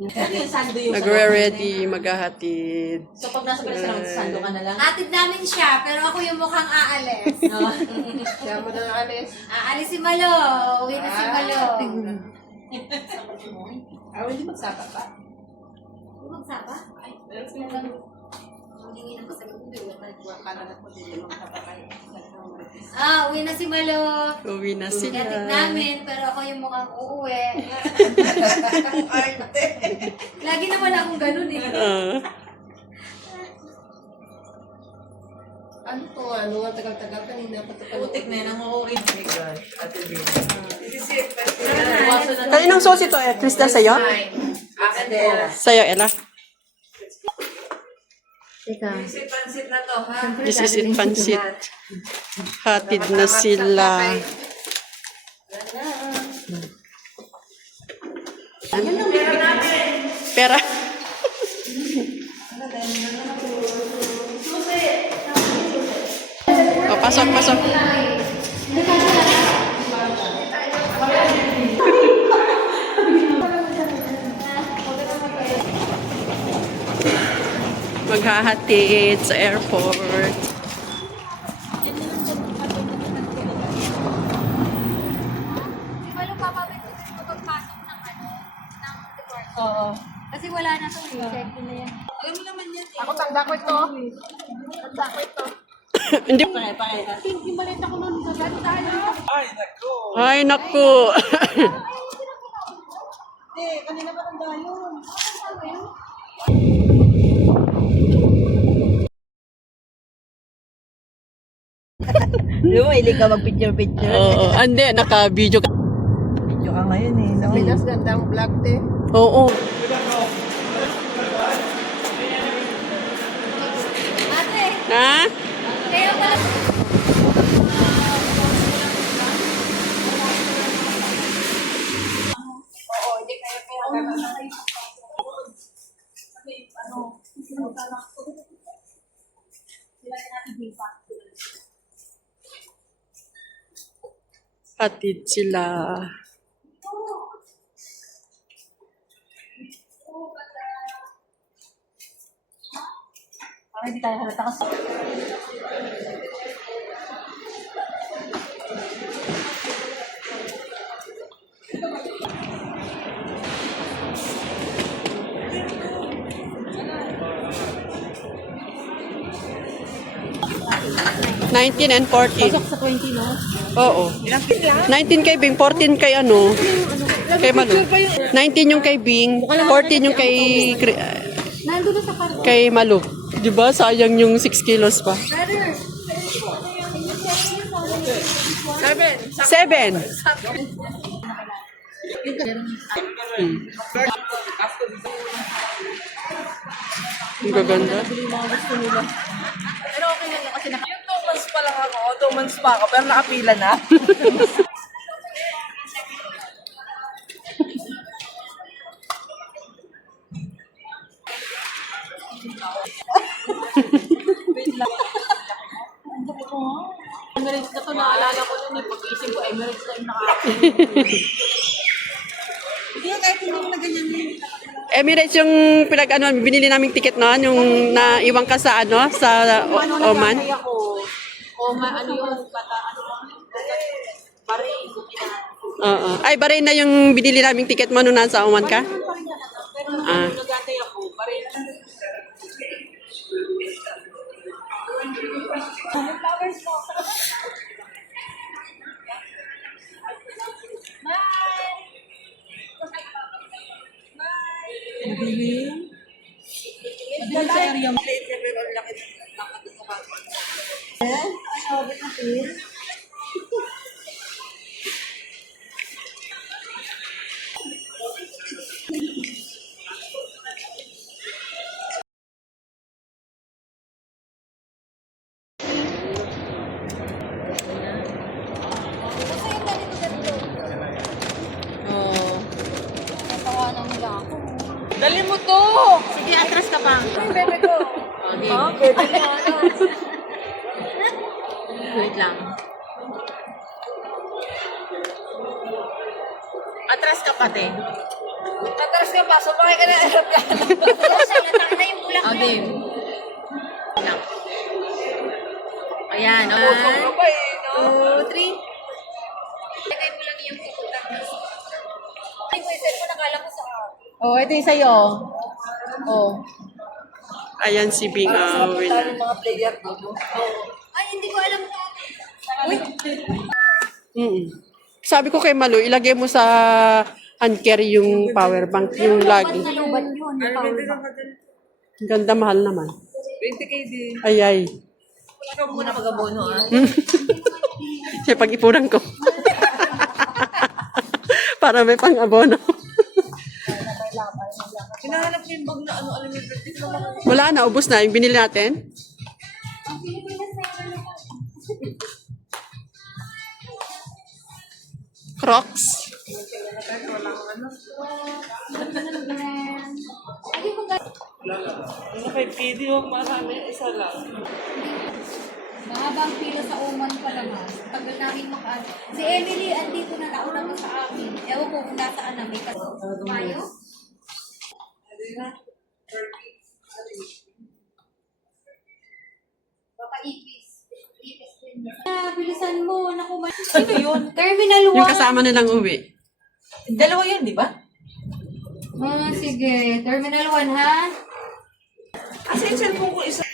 Nagre-ready, maghahatid. So pag nasa ka naman, sando ka na lang. Atid namin siya, pero ako yung mukhang aalis. No? Siya mo na alis. Aalis si Malo. Uwi na si Malo. Ah, hindi magsapa pa. Magsaba? Ay, Pero kung lang, Ah, uwi na si Malo. Uwi na sila. Atid namin, pero ako yung mukhang uuwi. Lagi naman akong ganun eh. Ah. Ano to, ano, ang tagal-tagal kanina pa ito. Putik na yan, ang uuwi. Oh my gosh. Ate Bill. Kaninong sauce ito, eh? Krista, sa'yo? Akin po. Sa'yo, Ella. Pansit-pansit na to, ha? This is it, pansit. Hatid na sila. Pera. O, pasok, pasok. Maghahatid sa airport. Ano. Oo. Kasi wala na to eh. Check na yan. Alam mo naman yan. Ako tanda ko ito. Tanda ko ito. Hindi. Pakay, pakay. Yung balita ko nun, gagat tayo. Ay, naku. Hindi, kanina pa tanda yun. Di mo, hilig ka mag-picture-picture. Oo, hindi, naka-video ka. Video ka ngayon eh. Sa Pinas, gandang vlog te. Oo. Ate, Ha? kaya pala Hatid sila. Para hindi tayo halata kasi. Nineteen and 14. Pasok sa 20, no? Oo. 19 kay Bing, 14 kay ano? Kay Malu. 19 yung kay Bing, 14 yung kay nandun na sa kwarto. kay Malu. 'Di ba? Sayang yung 6 kilos pa. Brother, Seven. Ang gaganda. Pero lang ako, 2 months pa ako, pero nakapila na. Emirates na to, naalala ko eh. Pag-isip ko, Emirates na yung nakaka... Hindi kahit hindi mo na ganyan yun. Emirates yung pinag ano, binili naming ticket noon, yung naiwan ka sa ano, sa O- Oman. Kaya ko, Oman, ano yung bata, ano pare, Oo. Ay, Bahrain na yung binili naming ticket mo nung nasa Oman ka? Ah. nagantay ako, pare. kasi yung ganito Natawanan nila ako. Dali mo to! Sige, atras ka pa. Bebe ko. Okay. Wait lang. Atras ka pati. Mataras ka pa, sumakay ka na aeroplano. Yes, halata na yung bulak niya. game. Ayan, one, two, three. Lagay mo lang yung puputak na. Ay, ko yung cellphone, nakala ko sa Oh, ito yung sa'yo. Oh. Ayan si Bing. Sa Oh, punta ng mga player doon. no? Ay, hindi ko alam to. Mm-mm. Sabi ko kay Malu, ilagay mo sa hand carry yung power bank, yung lagi. nalubat yun. yung power bank. Ang Ganda, mahal naman. 20k din. Ay, ay. Ikaw muna mag-abono ah. Siya pag-ipunan ko. Para may pang-abono. Hinahanap ko yung bag na ano, alam mo, Wala na, ubos na. Yung binili natin. Crocs. Ano kay video, marami, isa lang. Mahabang pila sa Oman pa naman. Tagal namin makaan. Si Emily, andito na nauna pa sa amin. Ewan ko kung nasaan na may kasi. Mayo? Baka ipis. Ipis din. Ah, bilisan mo. Naku, Sino yun? Terminal 1. Yung kasama nilang uwi. Dalawa yun, di ba? Ah, sige. Terminal 1, ha? Kasi yung cellphone ko isa.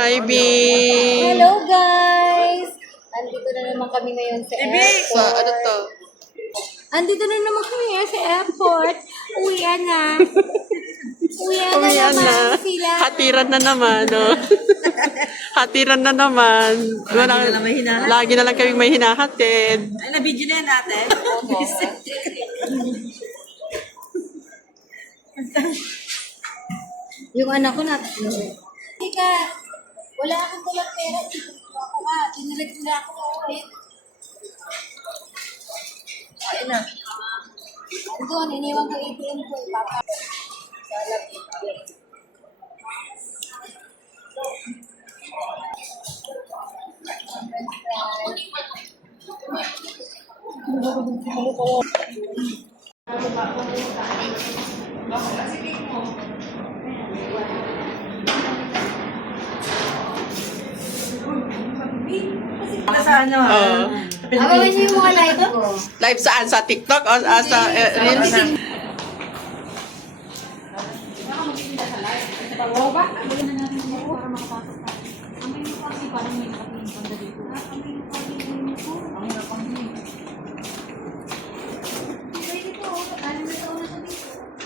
Hi, Bing. Hello, guys! Andito na naman kami ngayon sa airport. Sa ano to? Andito na naman kami ngayon sa airport. Uwian na. Uwian na naman na. sila. Hatiran na naman, no? Hatiran na naman. Wala, lagi na lang kaming may hinahatid. Ay, na-video na yan natin. Yung anak ko na. Hindi ka. Wala akong dalang pera. Ito ako ha. Tinilag nila ako na. Ayun na. Doon, iniwan ko ATM ko. eh, Papa. Sa ano? Oo. Abangan niyo yung mga live ko. Live saan? Sa TikTok o ah, sa eh, Reels?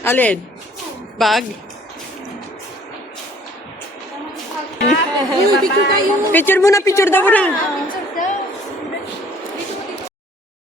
Alin? Bag? Picture muna, picture daw muna.